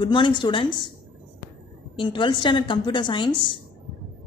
Good morning students. In 12th standard computer science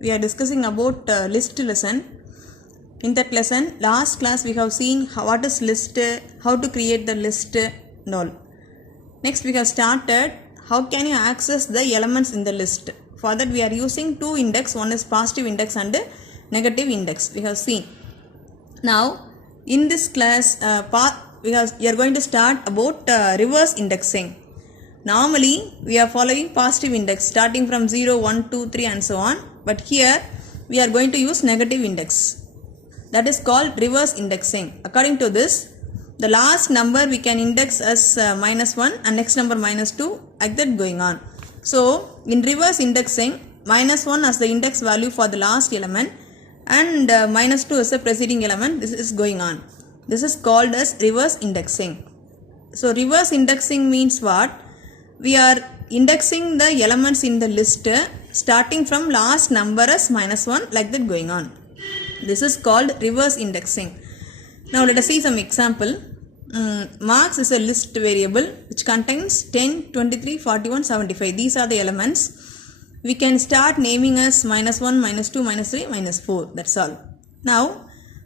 we are discussing about list lesson. In that lesson last class we have seen what is list, how to create the list and all. Next we have started how can you access the elements in the list. For that we are using two index, one is positive index and negative index we have seen. Now in this class we are going to start about reverse indexing. Normally we are following positive index starting from 0, 1, 2, 3 and so on, but here we are going to use negative index, that is called reverse indexing. According to this, the last number we can index as -1 and next number -2, like that going on. So in reverse indexing, -1 as the index value for the last element and -2 as the preceding element. This is going on. This is called as reverse indexing. So reverse indexing means what? We are indexing the elements in the list starting from last number as -1, like that going on. This is called reverse indexing. Now let us see some example. Marks is a list variable which contains 10, 23, 41, 75. These are the elements. We can start naming as -1, -2, -3, -4. That's all. Now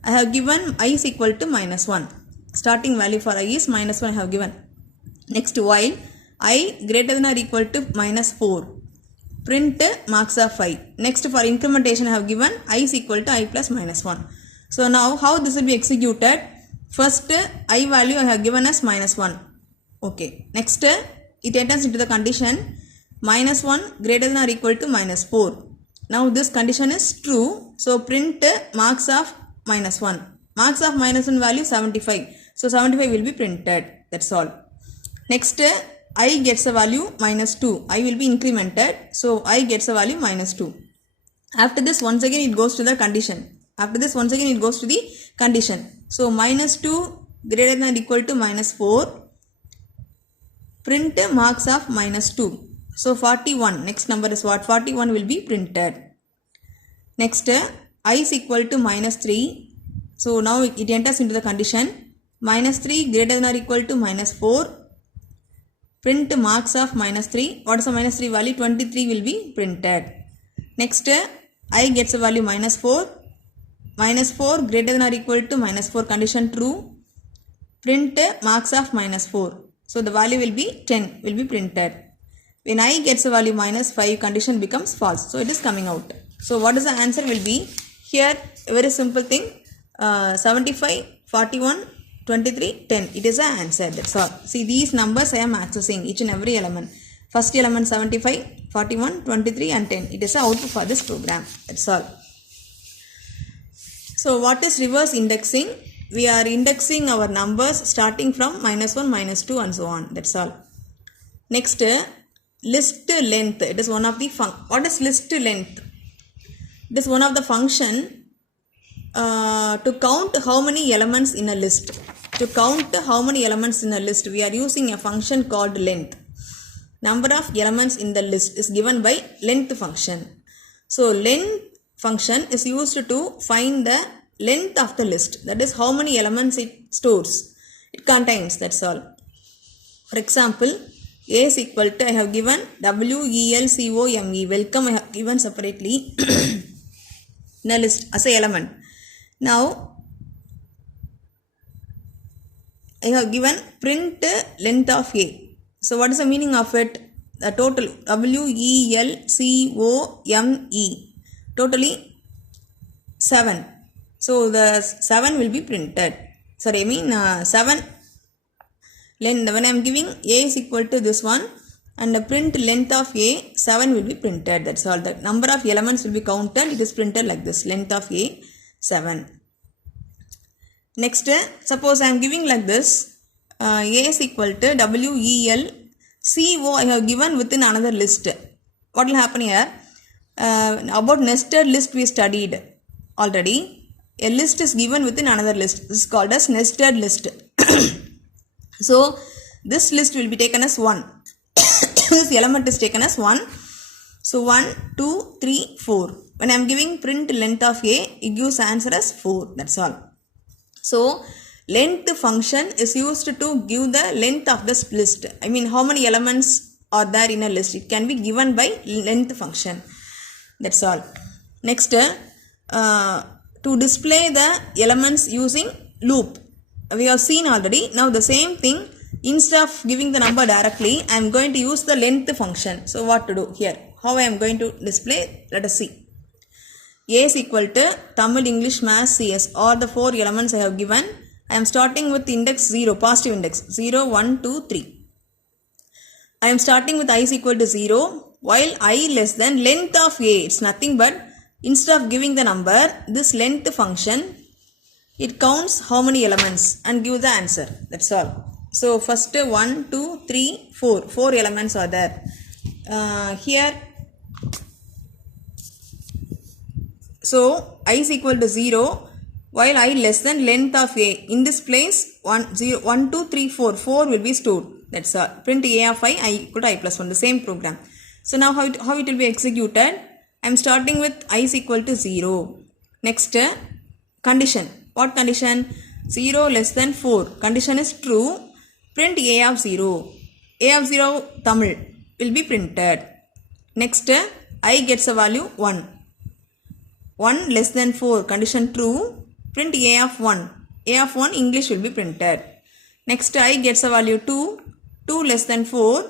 I have given I is equal to -1. Starting value for I is -1 I have given. Next, while I greater than or equal to -4, print marks of I. Next, for incrementation I have given I is equal to I plus -1. So now how this will be executed? First I value I have given as -1. Okay. Next it enters into the condition -1 greater than or equal to -4. Now this condition is true. So print marks of -1. Marks of -1 value 75. So 75 will be printed. That's all. Next I gets a value -2. I will be incremented. So I gets a value -2. After this once again it goes to the condition. After this once again it goes to the condition. So -2 greater than or equal to -4. Print marks of -2. So 41. Next number is what? 41 will be printed. Next I is equal to -3. So now it enters into the condition -3 greater than or equal to -4. Print marks of -3. What is the -3 value? 23 will be printed. Next I gets a value -4. -4 greater than or equal to -4 condition true. Print marks of -4. So the value will be 10 will be printed. When I gets a value -5 condition becomes false. So it is coming out. So what is the answer will be? Here a very simple thing, 75, 41, 23, 10. It is the answer. That's all. See these numbers I am accessing each and every element. First element 75, 41, 23 and 10. It is the output for this program. That's all. So what is reverse indexing? We are indexing our numbers starting from -1, -2 and so on. That's all. Next, list length. It is one of the what is list length? It is one of the function to count how many elements in a list. To count how many elements in a list, we are using a function called length. Number of elements in the list is given by length function. So length function is used to find the length of the list. That is how many elements it stores. It contains. That's all. For example, A is equal to I have given WELCOME. Welcome I have given separately in a list as a element. Now I have given print length of A. So what is the meaning of it? The total WELCOME. Totally 7. So the 7 will be printed. Sorry, I mean 7. When I am giving A is equal to this one and the print length of A, 7 will be printed. That's all. The number of elements will be counted. It is printed like this. Length of A, 7. Next, suppose I am giving like this, A is equal to WELCO I have given within another list. What will happen here? About nested list we studied already. A list is given within another list. This is called as nested list. So this list will be taken as 1. This element is taken as 1. So 1, 2, 3, 4. When I am giving print length of A, it gives answer as 4. That's all. So length function is used to give the length of this list. I mean how many elements are there in a list. It can be given by length function. That's all. Next, to display the elements using loop. We have seen already. Now the same thing, instead of giving the number directly, I am going to use the length function. So what to do here? How I am going to display? Let us see. A is equal to Tamil, English, Maths, CS. All the 4 elements I have given. I am starting with index 0, positive index. 0, 1, 2, 3. I am starting with I is equal to 0. While I less than length of A. It's nothing but, instead of giving the number, this length function, it counts how many elements and give the answer. That's all. So first 1, 2, 3, 4. 4 elements are there. Here, so I is equal to 0 while I less than length of A. In this place 1, 0, 1, 2, 3, 4. 4 will be stored. That's all. Print A of I equal to I plus 1. The same program. So now how it will be executed? I am starting with I is equal to 0. Next condition. What condition? 0 less than 4. Condition is true. Print A of 0. A of 0 Tamil will be printed. Next I gets a value 1. 1 less than 4. Condition true. Print A of 1. A of 1 English will be printed. Next I gets a value 2. 2 less than 4.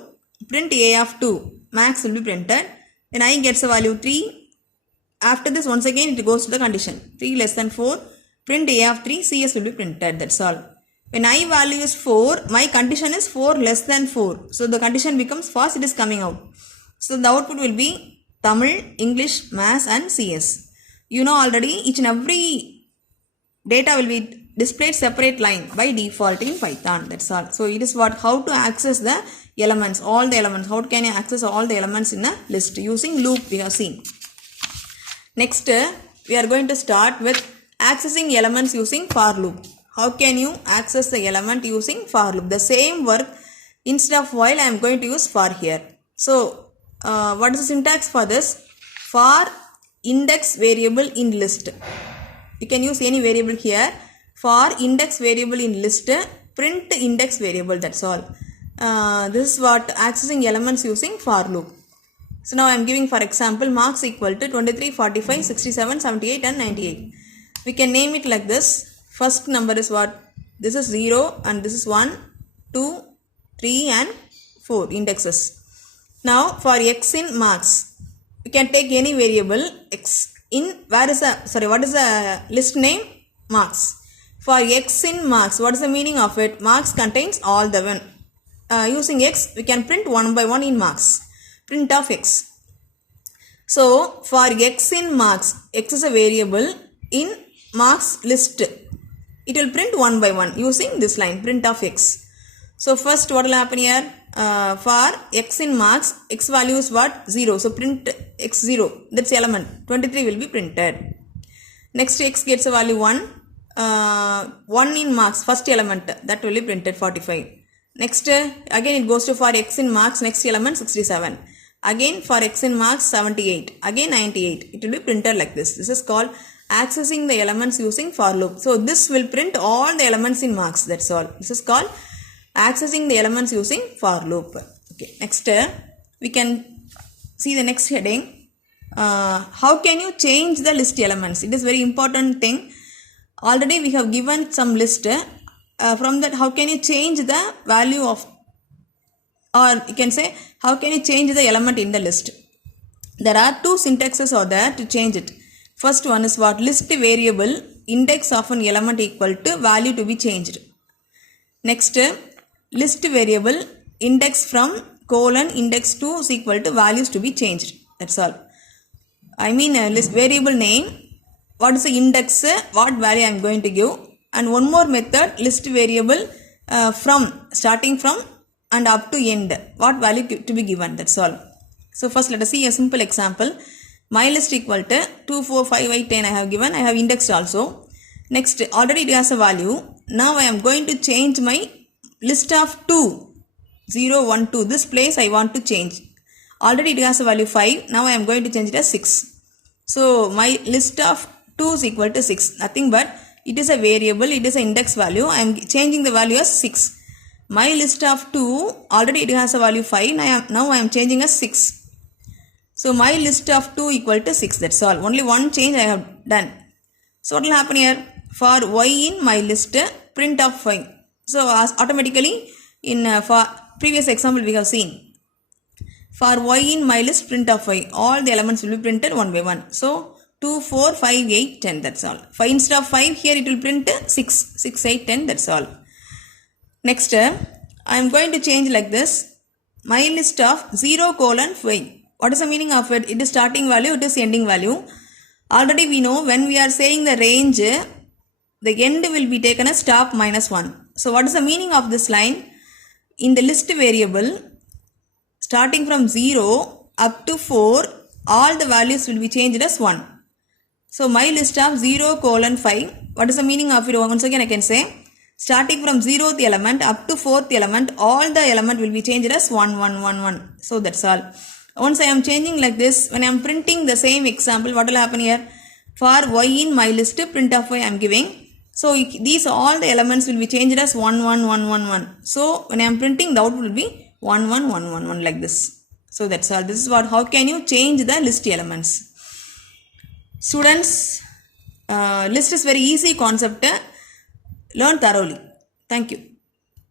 Print A of 2. Max will be printed. Then I gets a value 3. After this once again it goes to the condition. 3 less than 4. Print A of 3. CS will be printed. That's all. When I value is 4, my condition is 4 less than 4. So the condition becomes false, it is coming out. So the output will be Tamil, English, Maths and CS. You know already each and every data will be displayed separate line by default in Python. That's all. So it is how to access the elements, all the elements. How can you access all the elements in a list? Using loop we have seen. Next we are going to start with accessing elements using for loop. How can you access the element using for loop? The same work, instead of while I am going to use for here. So what is the syntax for this? For index variable in list. You can use any variable here. For index variable in list, print index variable. That's all. This is what accessing elements using for loop. So now I am giving for example marks equal to 23, 45, 67, 78 and 98. We can name it like this. First number is what? This is 0 and this is 1, 2, 3 and 4 indexes. Now for x in marks, we can take any variable x in, what is the list name? Marks. For x in marks, what is the meaning of it? Marks contains all the one. Using x, we can print one by one in marks. Print of x. So for x in marks, x is a variable in marks list. It will print one by one using this line, print of x. So first what will happen here? For x in marks, x value is what? 0. So print x0. That's element. 23 will be printed. Next x gets a value 1. 1 in marks, first element, that will be printed 45. Next again it goes to for x in marks, next element 67. Again for x in marks 78. Again 98. It will be printed like this. This is called accessing the elements using for loop. So this will print all the elements in marks. That's all. This is called accessing the elements using for loop. Okay. Next we can see the next heading. How can you change the list elements? It is very important thing. Already we have given some list. From that, how can you change the value of, or you can say how can you change the element in the list? There are two syntaxes are there to change it. First one is what? List variable index of an element equal to value to be changed. Next, list variable index from colon index 2 is equal to values to be changed. That's all. I mean list variable name, what is the index, what value I am going to give, and one more method, list variable from, starting from and up to end, what value to be given. That's all. So first let us see a simple example. My list equal to 2, 4, 5, 8, 10 I have given. I have indexed also. Next, already it has a value. Now I am going to change my list of 2. 0, 1, 2. This place I want to change. Already it has a value 5. Now I am going to change it as 6. So my list of 2 is equal to 6. Nothing but it is a variable. It is an index value. I am changing the value as 6. My list of 2, already it has a value 5. Now I am changing as 6. So my list of 2 equal to 6. That's all. Only one change I have done. So what will happen here? For y in my list, print of 5. So as automatically in for previous example we have seen. For y in my list, print of 5. All the elements will be printed one by one. So 2, 4, 5, 8, 10. That's all. 5 instead of 5, here it will print 6. 6, 8, 10. That's all. Next, I am going to change like this. My list of 0, 5. What is the meaning of it? It is starting value, it is ending value. Already we know when we are saying the range, the end will be taken as top minus 1. So what is the meaning of this line? In the list variable, starting from 0 up to 4, all the values will be changed as 1. So my list of 0, 5. What is the meaning of it? Once again I can say, starting from 0th element up to 4th element, all the element will be changed as 1, 1, 1, 1. So that's all. Once I am changing like this, when I am printing the same example, what will happen here? For y in my list, print of y I am giving. So these all the elements will be changed as 1, 1, 1, 1, 1. So when I am printing, the output will be 1, 1, 1, 1, 1 like this. So that's all. This is what, how can you change the list elements? Students, list is very easy concept. Learn thoroughly. Thank you.